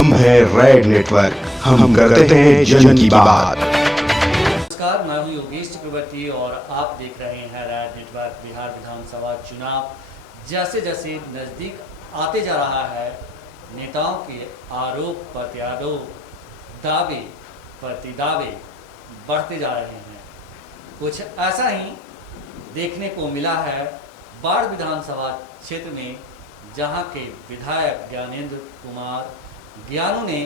हम है red network, हम करते हैं जन की बात। नमस्कार, मैं हूं योगेश चक्रवर्ती और आप देख रहे हैं रेड नेटवर्क। बिहार विधानसभा चुनाव जैसे जैसे नज़दीक आते जा रहा है, नेताओं के आरोप प्रत्यारोप, दावे प्रतिदावे बढ़ते जा रहे हैं। कुछ ऐसा ही देखने को मिला है बाढ़ विधानसभा क्षेत्र में, जहां के विधायक ज्ञानेंद्र कुमार ज्ञानू ने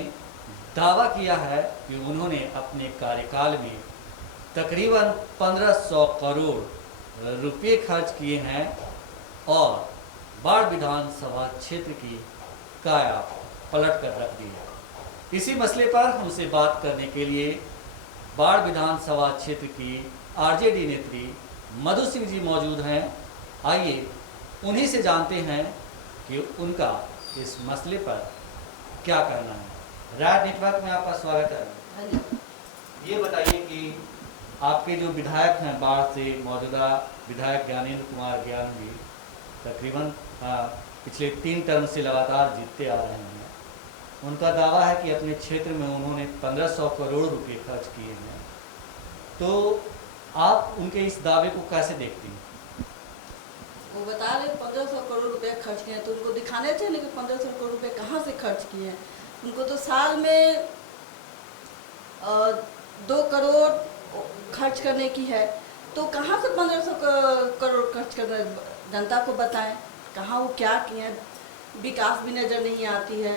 दावा किया है कि उन्होंने अपने कार्यकाल में तकरीबन 1500 करोड़ रुपए खर्च किए हैं और बाढ़ विधानसभा क्षेत्र की काया पलट कर रख दी है। इसी मसले पर हमसे बात करने के लिए बाढ़ विधानसभा क्षेत्र की आरजेडी नेत्री मधु सिंह जी मौजूद हैं। आइए उन्हीं से जानते हैं कि उनका इस मसले पर क्या कहना है। रेड नेटवर्क में आपका स्वागत है। ये बताइए कि आपके जो विधायक हैं बाढ़ से, मौजूदा विधायक ज्ञानेंद्र कुमार ज्ञान जी तकरीबन पिछले 3 टर्म से लगातार जीतते आ रहे हैं। उनका दावा है कि अपने क्षेत्र में उन्होंने 1500 करोड़ रुपए खर्च किए हैं। तो आप उनके इस दावे को कैसे देखती हैं? वो बता रहे 1500 करोड़ रुपए खर्च किए हैं, तो उनको दिखाने चाहिए कि 1500 करोड़ रुपए कहाँ से खर्च किए हैं। उनको तो साल में 2 करोड़ खर्च करने की है, तो कहाँ से 1500 करोड़ खर्च करना, जनता को बताएं कहाँ वो क्या किए हैं। विकास भी नज़र नहीं आती है,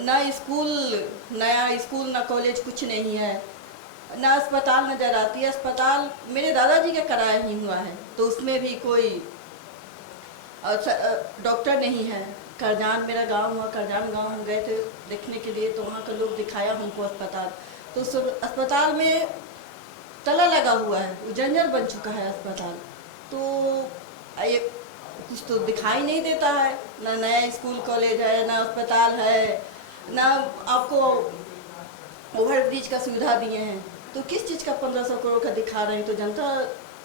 ना स्कूल, नया स्कूल ना कॉलेज कुछ नहीं है, ना अस्पताल नज़र आती है। अस्पताल मेरे दादाजी का कराया ही हुआ है, तो उसमें भी कोई डॉक्टर नहीं है। करजान मेरा गांव हुआ, करजान गांव हम गए थे देखने के लिए, तो वहाँ का लोग दिखाया हमको अस्पताल, तो उस अस्पताल में ताला लगा हुआ है, वो जंजर बन चुका है अस्पताल। तो ये कुछ तो दिखाई नहीं देता है, ना नया स्कूल कॉलेज है, ना अस्पताल है, ना आपको ओवर ब्रिज का सुविधा दिए हैं। तो किस चीज़ का 1500 करोड़ का दिखा रहे हैं? तो जनता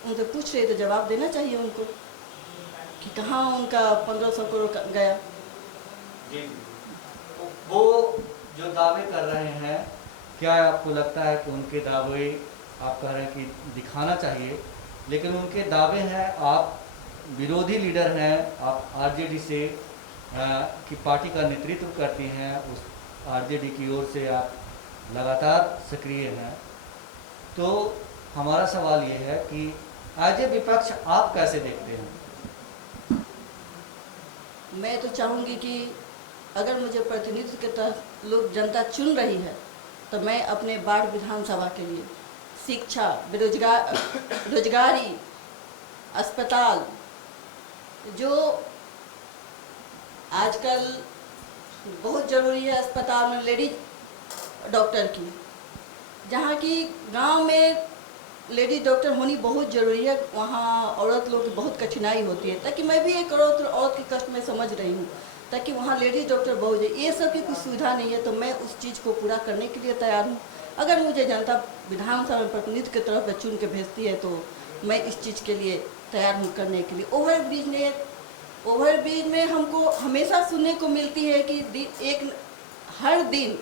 उनसे पूछ रही है, तो जवाब देना चाहिए उनको कि कहाँ उनका 1500 करोड़ गया। वो जो दावे कर रहे हैं, क्या आपको लगता है कि उनके दावे, आप कह रहे हैं कि दिखाना चाहिए, लेकिन उनके दावे हैं, आप विरोधी लीडर हैं, आप आरजेडी से की पार्टी का नेतृत्व करती हैं, उस आरजेडी की ओर से आप लगातार सक्रिय हैं। तो हमारा सवाल ये है कि एज ए विपक्ष आप कैसे देखते हैं? मैं तो चाहूँगी कि अगर मुझे प्रतिनिधित्व के तहत लोग जनता चुन रही है, तो मैं अपने बाढ़ विधानसभा के लिए शिक्षा, रोजगारी, अस्पताल, जो आजकल बहुत ज़रूरी है, अस्पताल में लेडीज डॉक्टर की, जहाँ की गांव में लेडीज डॉक्टर होनी बहुत ज़रूरी है। वहाँ औरत लोग की बहुत कठिनाई होती है, ताकि मैं भी एक औरत की कष्ट में समझ रही हूँ, ताकि वहाँ लेडीज डॉक्टर बहुत है। ये सब की कुछ सुविधा नहीं है, तो मैं उस चीज़ को पूरा करने के लिए तैयार हूँ। अगर मुझे जनता विधानसभा में प्रतिनिधित्व की तरफ से चुन के भेजती है, तो मैं इस चीज़ के लिए तैयार हूँ करने के लिए। ओवर ब्रिज में हमको हमेशा सुनने को मिलती है कि हर दिन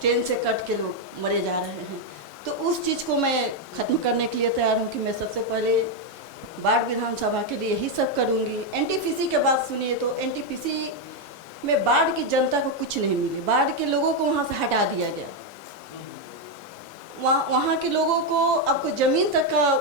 ट्रेन से कट के लोग मरे जा रहे हैं। तो उस चीज़ को मैं ख़त्म करने के लिए तैयार हूँ कि मैं सबसे पहले बाढ़ विधानसभा के लिए यही सब करूँगी। एनटीपीसी के बात सुनिए, तो एनटीपीसी में बाढ़ की जनता को कुछ नहीं मिले, बाढ़ के लोगों को वहाँ से हटा दिया गया। वहाँ के लोगों को आपको ज़मीन तक का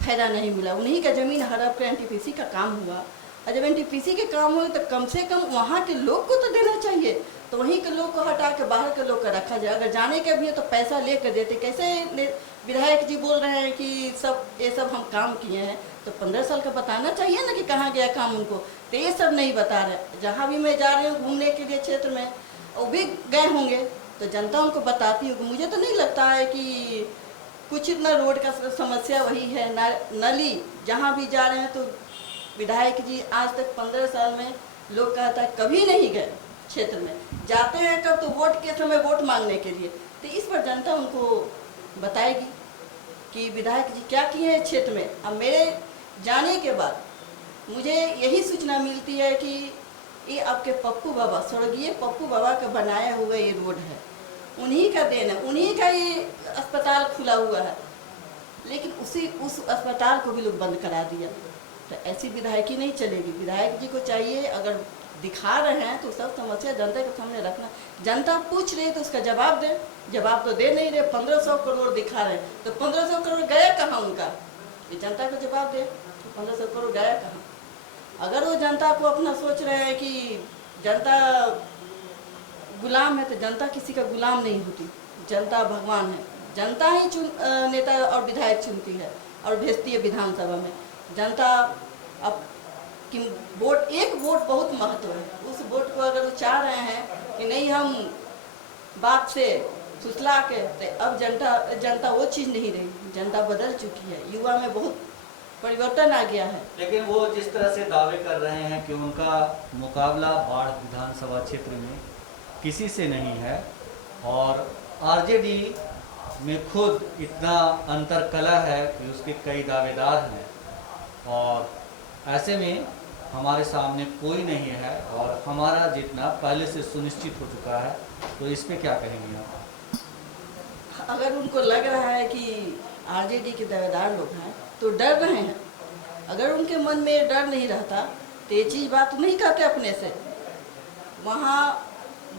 फायदा नहीं मिला, उन्हीं का ज़मीन हड़प कर एनटीपीसी का काम हुआ। और जब एनटीपीसी के काम हुए, तो कम से कम वहाँ के लोग को तो देना चाहिए। तो वहीं के लोग को हटा के बाहर के लोग का रखा जाए। अगर जाने के भी है तो पैसा ले कर देते। कैसे विधायक जी बोल रहे हैं कि ये सब हम काम किए हैं, तो 15 साल का बताना चाहिए ना कि कहाँ गया काम उनको। तो ये सब नहीं बता रहे। जहाँ भी मैं जा रही हूँ घूमने के लिए क्षेत्र में, वो भी गए होंगे, तो जनता उनको बताती होगी। मुझे तो नहीं लगता है कि कुछ इतना रोड का समस्या वही है, नली जहाँ भी जा रहे हैं। तो विधायक जी आज तक 15 साल में लोग कहता है कभी नहीं गए क्षेत्र में, जाते हैं कब, तो वोट के समय वोट मांगने के लिए। तो इस पर जनता उनको बताएगी कि विधायक जी क्या किए हैं क्षेत्र में। अब मेरे जाने के बाद मुझे यही सूचना मिलती है कि ये आपके पप्पू बाबा, स्वर्गीय पप्पू बाबा का बनाया हुआ ये रोड है, उन्हीं का देन है, उन्हीं का ये अस्पताल खुला हुआ है। लेकिन उस अस्पताल को भी लोग बंद करा दिया। तो ऐसी विधायकी नहीं चलेगी। विधायक जी को चाहिए, अगर दिखा रहे हैं तो सब समस्या जनता के सामने रखना। जनता पूछ रही है तो उसका जवाब दे। जवाब तो दे नहीं रहे। 1500 करोड़ दिखा रहे हैं, तो 1500 करोड़ गया कहाँ उनका? ये जनता को जवाब दे, 1500 करोड़ गया कहाँ? अगर वो जनता को अपना सोच रहे हैं कि जनता गुलाम है, तो जनता किसी का गुलाम नहीं होती। जनता भगवान है। जनता ही नेता और विधायक चुनती है और भेजती है विधानसभा में। जनता अब कि वोट, एक वोट बहुत महत्व है। उस वोट को अगर वो चाह रहे हैं कि नहीं हम बात से फुसला के, तो अब जनता वो चीज़ नहीं रही। जनता बदल चुकी है, युवा में बहुत परिवर्तन आ गया है। लेकिन वो जिस तरह से दावे कर रहे हैं कि उनका मुकाबला बाढ़ विधानसभा क्षेत्र में किसी से नहीं है, और आरजेडी में खुद इतना अंतरकलह है कि उसके कई दावेदार हैं, और ऐसे में हमारे सामने कोई नहीं है और हमारा जीतना पहले से सुनिश्चित हो चुका है। तो इस पे क्या कहेंगे आप? अगर उनको लग रहा है कि आरजेडी के दावेदार लोग हैं तो डर रहे हैं। अगर उनके मन में डर नहीं रहता तो ये चीज़ बात नहीं कहते अपने से। वहाँ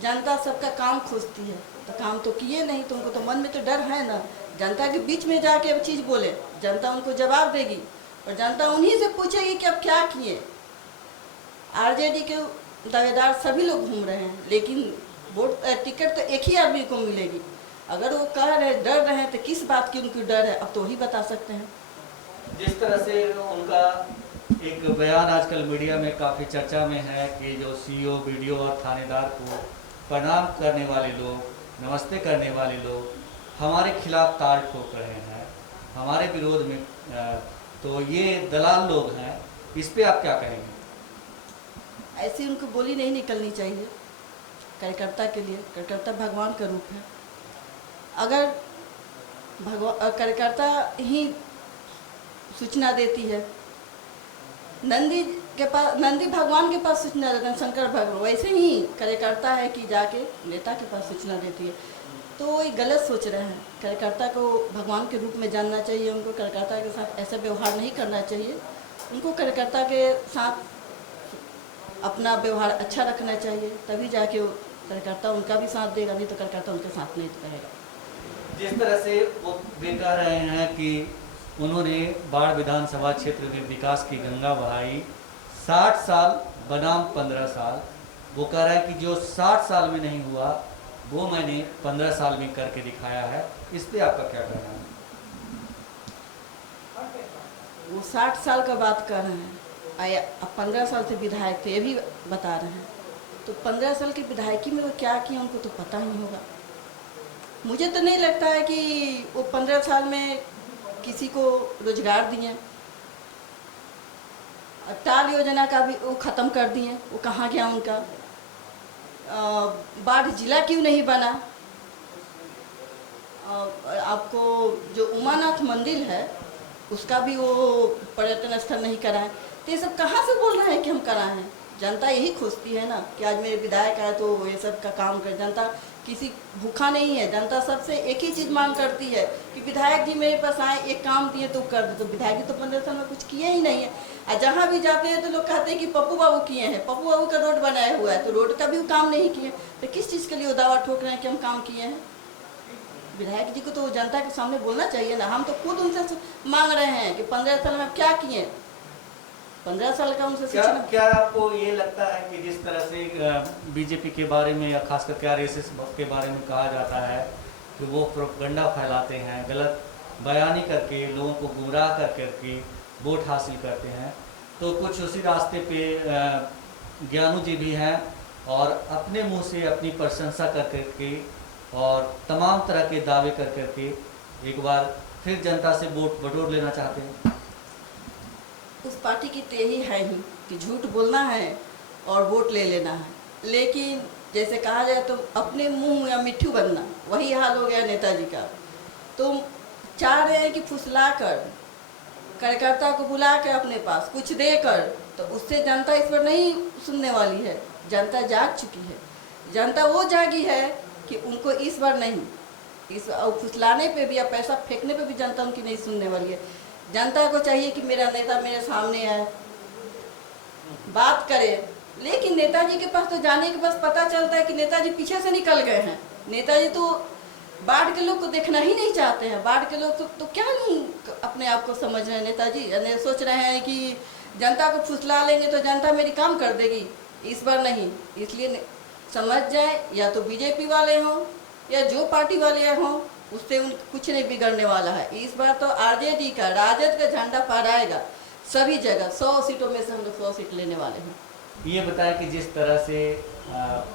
जनता सबका काम खोजती है, तो काम तो किए नहीं, तो उनको तो मन में तो डर है ना। जनता के बीच में जाके अब चीज़ बोले, जनता उनको जवाब देगी और जनता उन्हीं से पूछेगी कि अब क्या किए। आरजेडी के दावेदार सभी लोग घूम रहे हैं, लेकिन वोट टिकट तो एक ही आदमी को मिलेगी। अगर वो कह रहे डर रहे हैं तो किस बात की उनको डर है, अब तो ही बता सकते हैं। जिस तरह से उनका एक बयान आजकल मीडिया में काफ़ी चर्चा में है कि जो सीईओ, बीडीओ और थानेदार को प्रणाम करने वाले लोग, नमस्ते करने वाले लोग हमारे खिलाफ ताल ठोक रहे हैं, हमारे विरोध में, तो ये दलाल लोग हैं। इस पे आप क्या कहेंगे? ऐसी उनको बोली नहीं निकलनी चाहिए कार्यकर्ता के लिए। कार्यकर्ता भगवान का रूप है। अगर कार्यकर्ता ही सूचना देती है, नंदी भगवान के पास सूचना देते हैं, शंकर भगवान, वैसे ही कार्यकर्ता है कि जाके नेता के पास सूचना देती है। तो ये गलत सोच रहे हैं। कार्यकर्ता को भगवान के रूप में जानना चाहिए। उनको कार्यकर्ता के साथ ऐसा व्यवहार नहीं करना चाहिए। उनको कार्यकर्ता के साथ अपना व्यवहार अच्छा रखना चाहिए, तभी जाके वो कार्यकर्ता उनका भी साथ देगा, नहीं तो कार्यकर्ता उनके साथ नहीं रहेगा। जिस तरह से वो भी कह रहे हैं कि उन्होंने बाढ़ विधानसभा क्षेत्र में विकास की गंगा बहाई, 60 साल बनाम 15 साल। वो कह रहे हैं कि जो 60 साल में नहीं हुआ वो मैंने 15 साल में करके दिखाया है। इस पे आपका क्या कहना है? वो 60 साल का बात कर रहे हैं, अब 15 साल से विधायक थे, ये भी बता रहे हैं। तो 15 साल की विधायकी में वो क्या किया उनको तो पता ही होगा। मुझे तो नहीं लगता है कि वो 15 साल में किसी को रोजगार दिए। टाल योजना का भी वो ख़त्म कर दिए, वो कहाँ गया उनका? बाढ़ जिला क्यों नहीं बना? आपको जो उमानाथ मंदिर है उसका भी वो पर्यटन स्थल नहीं कराएं। तो ये सब कहाँ से बोल रहे हैं कि हम कराएं हैं? जनता यही खोजती है ना कि आज मेरे विधायक आए तो ये सब का काम कर। जनता किसी भूखा नहीं है। जनता सबसे एक ही चीज़ मांग करती है कि विधायक जी मेरे पास आए, एक काम दिए तो कर दे। तो विधायक जी तो 15 साल में कुछ किए ही नहीं है। और जहाँ भी जाते हैं तो लोग कहते हैं कि पप्पू बाबू किए हैं, पप्पू बाबू का रोड बनाया हुआ है, तो रोड का भी वो काम नहीं किए। तो किस चीज़ के लिए वो दावा ठोक रहे हैं कि हम काम किए हैं? विधायक जी को तो जनता के सामने बोलना चाहिए ना। हम तो खुद उनसे मांग रहे हैं कि 15 साल में क्या किए। 15 साल का उनसे क्या आपको ये लगता है कि जिस तरह से बीजेपी के बारे में या खास करके आरएसएस के बारे में कहा जाता है कि वो प्रोपगंडा फैलाते हैं, गलत बयानी करके लोगों को गुमराह करके वोट हासिल करते हैं, तो कुछ उसी रास्ते पे ज्ञानू जी भी हैं और अपने मुंह से अपनी प्रशंसा कर करके और तमाम तरह के दावे कर करके एक बार फिर जनता से वोट बटोर लेना चाहते हैं। उस पार्टी की तो यही है ही कि झूठ बोलना है और वोट ले लेना है। लेकिन जैसे कहा जाए तो अपने मुंह या मिट्ठू बनना, वही हाल हो गया नेताजी का। तो चाह रहे हैं कि फुसला कर कार्यकर्ता को बुला के अपने पास कुछ देकर, तो उससे जनता इस पर नहीं सुनने वाली है। जनता जाग चुकी है। जनता वो जागी है कि उनको इस बार नहीं, इस फुसलाने पे भी या पैसा फेंकने पे भी जनता उनकी नहीं सुनने वाली है। जनता को चाहिए कि मेरा नेता मेरे सामने आए, बात करे। लेकिन नेताजी के पास तो जाने के बाद पता चलता है कि नेताजी पीछे से निकल गए हैं। नेताजी तो बाढ़ के लोग को देखना ही नहीं चाहते हैं। बाढ़ के लोग तो क्या अपने आप को समझ रहे हैं नेताजी, यानी सोच रहे हैं कि जनता को फुसला लेंगे तो जनता मेरी काम कर देगी। इस बार नहीं, इसलिए समझ जाए, या तो बीजेपी वाले हों या जो पार्टी वाले हों, उससे कुछ नहीं बिगड़ने वाला है। इस बार तो आरजेडी का, राजद का झंडा फहराएगा सभी जगह। 100 सीटों में से हम लोग 100 सीट लेने वाले हैं। ये बताएं कि जिस तरह से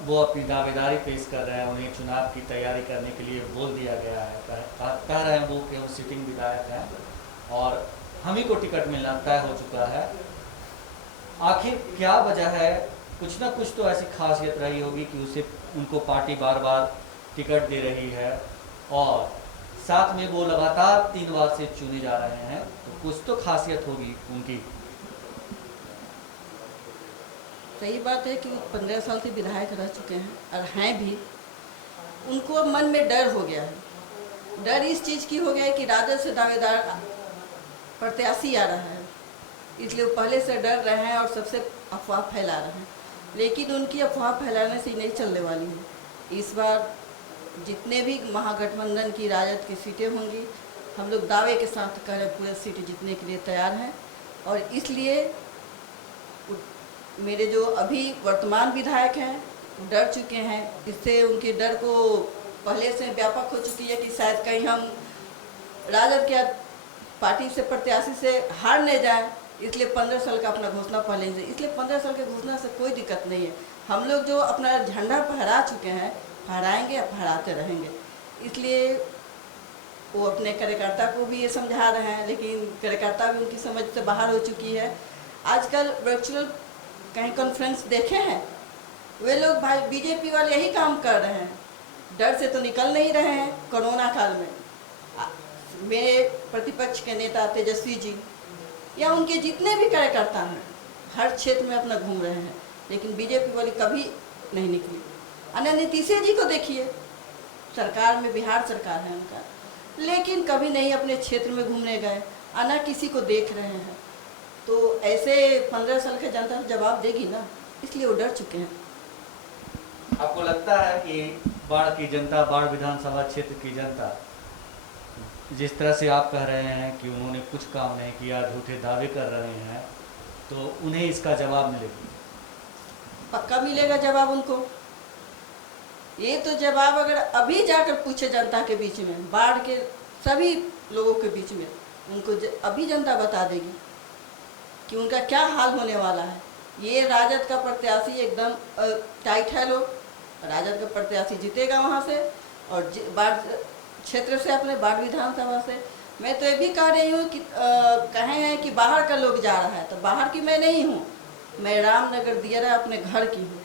वो अपनी दावेदारी पेश कर रहे हैं, उन्हें चुनाव की तैयारी करने के लिए बोल दिया गया है, कह रहे हैं वो कि वो सिटिंग विधायक हैं और हम ही को टिकट मिलना तय हो चुका है। आखिर क्या वजह है? कुछ ना कुछ तो ऐसी खासियत रही होगी कि उनको पार्टी बार बार टिकट दे रही है और साथ में वो लगातार 3 बार से चुने जा रहे हैं, तो कुछ तो खासियत होगी उनकी। सही बात है कि वो 15 साल से विधायक रह चुके हैं और हैं भी। उनको मन में डर हो गया है। डर इस चीज़ की हो गया है कि राजद से दावेदार प्रत्याशी आ रहा है, इसलिए वो पहले से डर रहे हैं और सबसे अफवाह फैला रहे हैं। लेकिन उनकी अफवाह फैलाने से नहीं चलने वाली है। इस बार जितने भी महागठबंधन की राजद की सीटें होंगी, हम लोग दावे के साथ कह रहे पूरे सीट जीतने के लिए तैयार हैं। और इसलिए मेरे जो अभी वर्तमान विधायक हैं वो डर चुके हैं। इससे उनके डर को पहले से व्यापक हो चुकी है कि शायद कहीं हम राजद के पार्टी से प्रत्याशी से हार नहीं जाए, इसलिए 15 साल का अपना घोषणा पहले से, इसलिए 15 साल के घोषणा से कोई दिक्कत नहीं है। हम लोग जो अपना झंडा फहरा चुके हैं, फहराएंगे या फहराते रहेंगे। इसलिए वो अपने कार्यकर्ता को भी ये समझा रहे हैं, लेकिन कार्यकर्ता भी उनकी समझ से बाहर हो चुकी है। आजकल वर्चुअल कहीं कॉन्फ्रेंस देखे हैं, वे लोग भाई बीजेपी वाले यही काम कर रहे हैं, डर से तो निकल नहीं रहे हैं। कोरोना काल में मेरे प्रतिपक्ष के नेता तेजस्वी जी या उनके जितने भी कार्यकर्ता हैं, हर क्षेत्र में अपना घूम रहे हैं, लेकिन बीजेपी वाली कभी नहीं निकली। अन्य नीतीश जी को देखिए, सरकार में बिहार सरकार है उनका, लेकिन कभी नहीं अपने क्षेत्र में घूमने गए, अन्य किसी को देख रहे हैं। तो ऐसे 15 साल का जनता जवाब देगी ना, इसलिए वो डर चुके हैं। आपको लगता है कि बाढ़ की जनता, बाढ़ विधानसभा क्षेत्र की जनता, जिस तरह से आप कह रहे हैं कि उन्होंने कुछ काम नहीं किया, झूठे दावे कर रहे हैं, तो उन्हें इसका जवाब मिलेगा? पक्का मिलेगा जवाब उनको। ये तो जवाब अगर अभी जाकर पूछे जनता के बीच में, बाढ़ के सभी लोगों के बीच में, उनको अभी जनता बता देगी कि उनका क्या हाल होने वाला है। ये राजद का प्रत्याशी एकदम टाइट है लोग, राजद का प्रत्याशी जीतेगा वहाँ से, और बाढ़ क्षेत्र से, अपने बाढ़ विधानसभा से। मैं तो ये भी कह रही हूँ कि कहे हैं कि बाहर का लोग जा रहा है, तो बाहर की मैं नहीं हूँ, मैं रामनगर दियरा अपने घर की हूँ।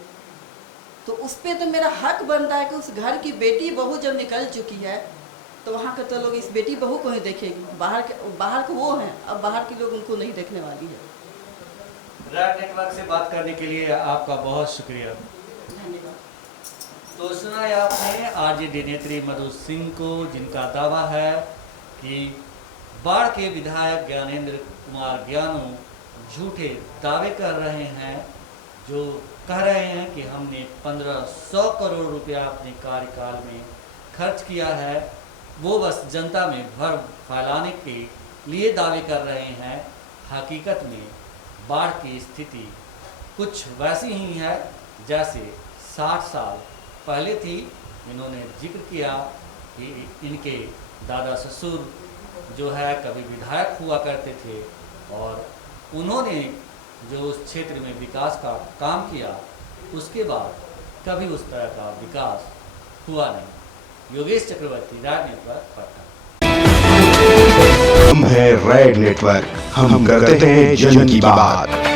तो उस पर तो मेरा हक बनता है कि उस घर की बेटी बहू जब निकल चुकी है, तो वहाँ के तो लोग इस बेटी बहू को ही देखेगी। बाहर के वो हैं, अब बाहर के लोग उनको नहीं देखने वाली है। रैड नेटवर्क से बात करने के लिए आपका बहुत शुक्रिया, धन्यवाद। तो सुना है आपने आरजेडी नेत्री मधु सिंह को, जिनका दावा है कि बाढ़ के विधायक ज्ञानेंद्र कुमार ज्ञानू झूठे दावे कर रहे हैं, जो कह रहे हैं कि हमने 1500 करोड़ रुपया अपने कार्यकाल में खर्च किया है। वो बस जनता में भ्रम फैलाने के लिए दावे कर रहे हैं। हकीकत में बाढ़ की स्थिति कुछ वैसी ही है जैसे 60 साल पहले थी। इन्होंने जिक्र किया कि इनके दादा ससुर जो है कभी विधायक हुआ करते थे और उन्होंने जो उस क्षेत्र में विकास का काम किया, उसके बाद कभी उस तरह का विकास हुआ नहीं। योगेश चक्रवर्ती, रैड नेटवर्क, पटना। हम हैं रैड नेटवर्क, हम करते हैं जन की बात।